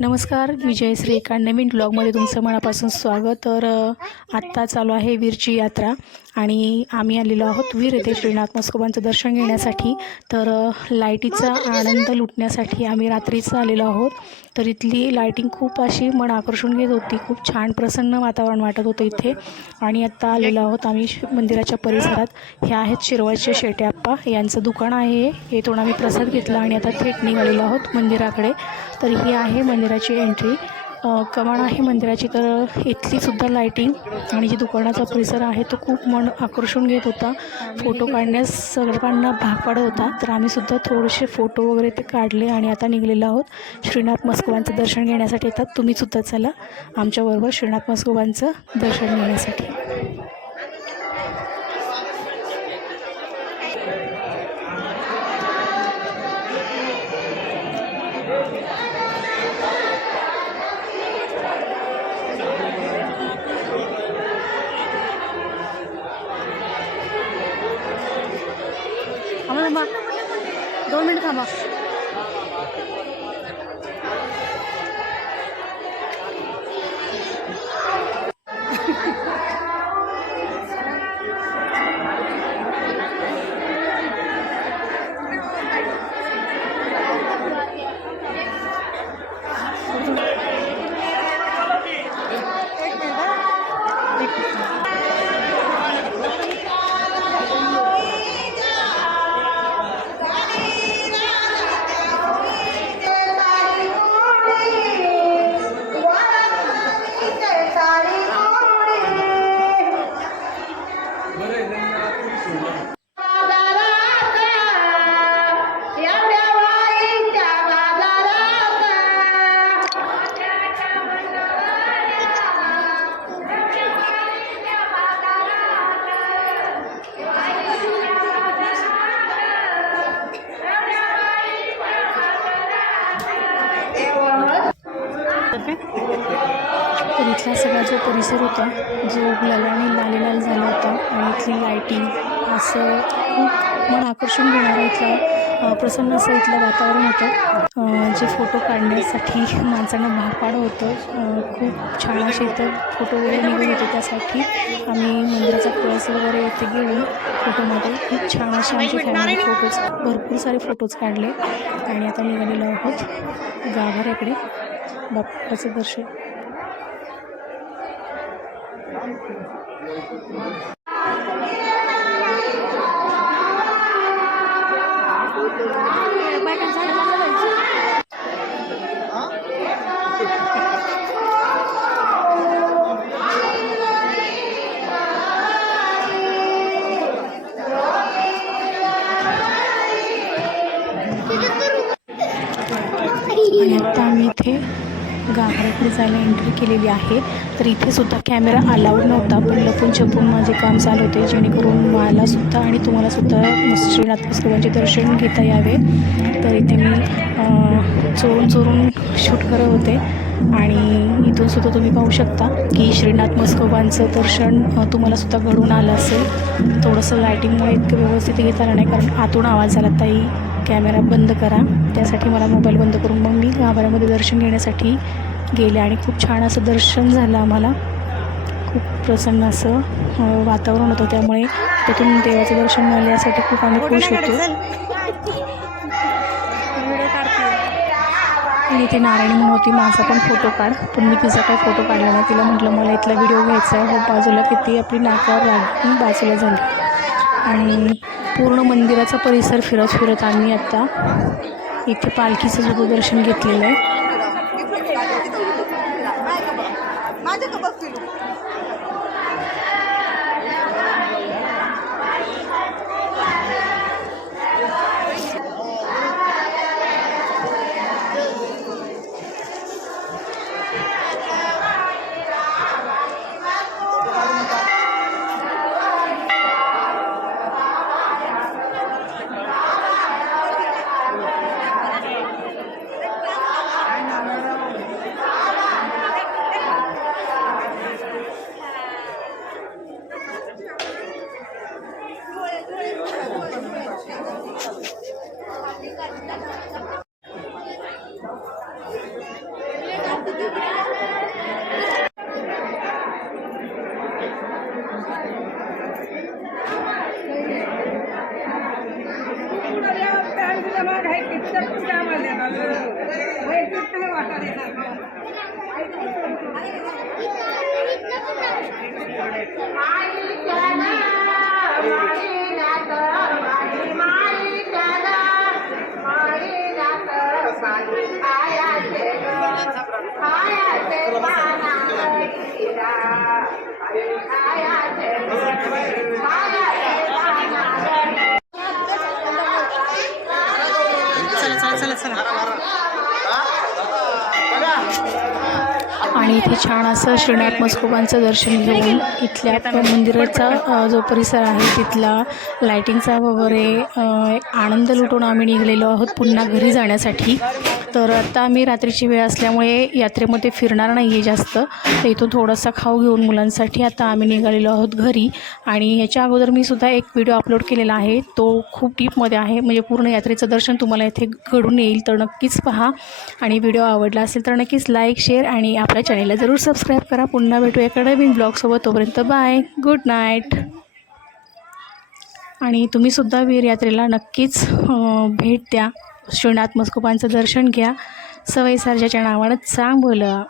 नमस्कार, मी जयश्री. एका नवीन ब्लॉगमध्ये तुमचं मनापासून स्वागत. तर आत्ता चालू आहे वीरची यात्रा आणि आम्ही आलेलो आहोत वीर येथे श्रीनाथ म्हस्कोबांचं दर्शन घेण्यासाठी. तर लाईटीचा आनंद लुटण्यासाठी आम्ही रात्रीच आलेलो आहोत. तर इथली लाईटिंग खूप अशी मन आकर्षून घेत होती. खूप छान प्रसन्न वातावरण वाटत होतं इथे. आणि आत्ता आलेलो आहोत आम्ही मंदिराच्या परिसरात. हे आहेत शिरवळचे शेट्याप्पा यांचं दुकान आहे. येथून आम्ही प्रसाद घेतला आणि आता थेट निघालेलो आहोत मंदिराकडे. तर ही आहे मंदिराची एंट्री. कमान आहे मंदिराची. तर इथली सुद्धा लाईटिंग आणि जी दुकानाचा परिसर आहे तो खूप मन आकर्षून घेत होता. फोटो काढण्यास सर्वांना भाग पाडत होता. तर आम्ही सुद्धा थोडेसे फोटो वगैरे ते काढले आणि आता निघलेलो आहोत श्रीनाथ म्हस्कोबांचं दर्शन घेण्यासाठी. येतात तुम्ही सुद्धा चला आमच्याबरोबर श्रीनाथ म्हस्कोबांचं दर्शन घेण्यासाठी. थांबा 2 मिनिट थांबा. तर इथला सगळा जो परिसर होता जो गुलालाने लाल झाला होता आणि इथली लाईटिंग असं खूप मन आकर्षून घेणारं इथलं प्रसन्न असं इथलं वातावरण होतं. जे फोटो काढण्यासाठी माणसांना भाग पाडत होतं. खूप छान असे इथं फोटो वगैरे निघत होते. त्यासाठी आम्ही मंदिराचा कळस वगैरे इथे घेऊन फोटोमध्ये खूप छान असे आमचे फॅमिली फोटोज भरपूर सारे फोटोज काढले आणि आता निघालेलो आहोत गाभाऱ्याकडे बाप्पाचं दर्शन. आणि आता आम्ही इथे गाभाऱ्याकडे जायला एंट्री केलेली आहे. तर इथे सुद्धा कॅमेरा अलाउड नव्हता, पण लपून छपून माझे काम चालू होते जेणेकरून मला सुद्धा आणि तुम्हाला सुद्धा श्रीनाथ म्हस्कोबांचे दर्शन घेता यावे. तर इथे मी चोरून शूट करत होते आणि इथून सुद्धा तुम्ही पाहू शकता की श्रीनाथ म्हस्कोबांचं दर्शन तुम्हाला सुद्धा घडून आलं असेल. थोडंसं लायटिंगमुळे इतकं व्यवस्थित घेता आलं नाही कारण आतून आवाज आला, ताई कॅमेरा बंद करा. त्यासाठी मला मोबाईल बंद करून मग मी गाभाऱ्यामध्ये दर्शन घेण्यासाठी गेले आणि खूप छान असं दर्शन झालं. आम्हाला खूप प्रसन्न असं वातावरण होतं. त्यामुळे त्यातून देवाचं दर्शन मिळाल्यासाठी खूप आम्ही खुश होतो. आणि इथे नारायणी म्हणून होती, माझा पण फोटो काढ, पण मी तिचा काही फोटो काढला नाही. तिला म्हटलं मला इथला व्हिडिओ घ्यायचा आहे. हो बाजूला किती आपली नाकावर लागून बाजूला झाली. आणि पूर्ण मंदिराचा परिसर फिरत आम्ही आता इथे पालखीचं सुद्धा दर्शन घेतलेलं आहे. आणि इथे छान असं श्रीनाथ म्हस्कोबांचं दर्शन घेऊन इथल्या त्या मंदिराचा जो परिसर आहे तिथला लायटिंगचा वगैरे आनंद लुटून आम्ही निघालेलो आहोत पुन्हा घरी जाण्यासाठी. तर आता आम्ही रात्रीची वेळ असल्यामुळे यात्रेमध्ये फिरणार नाही आहे जास्त, तर इथून थोडासा खाऊ घेऊन मुलांसाठी आता आम्ही निघालेलो आहोत घरी. आणि ह्याच्या अगोदर मी सुद्धा एक व्हिडिओ अपलोड केलेला आहे, तो खूप डीपमध्ये आहे, म्हणजे पूर्ण यात्रेचं दर्शन तुम्हाला इथे घडून येईल, तर नक्कीच पहा. आणि व्हिडिओ आवडला असेल तर नक्कीच लाईक शेअर आणि आपल्या चॅनेलला जरूर सबस्क्राईब करा. पुन्हा भेटूया एका नवीन ब्लॉगसोबत. तोपर्यंत बाय, गुड नाईट. आणि तुम्हीसुद्धा वीर यात्रेला नक्कीच भेट द्या, श्रीनाथ म्हस्कोबांचं दर्शन घ्या, सवय सारख्याच्या नावानं चांग बोला.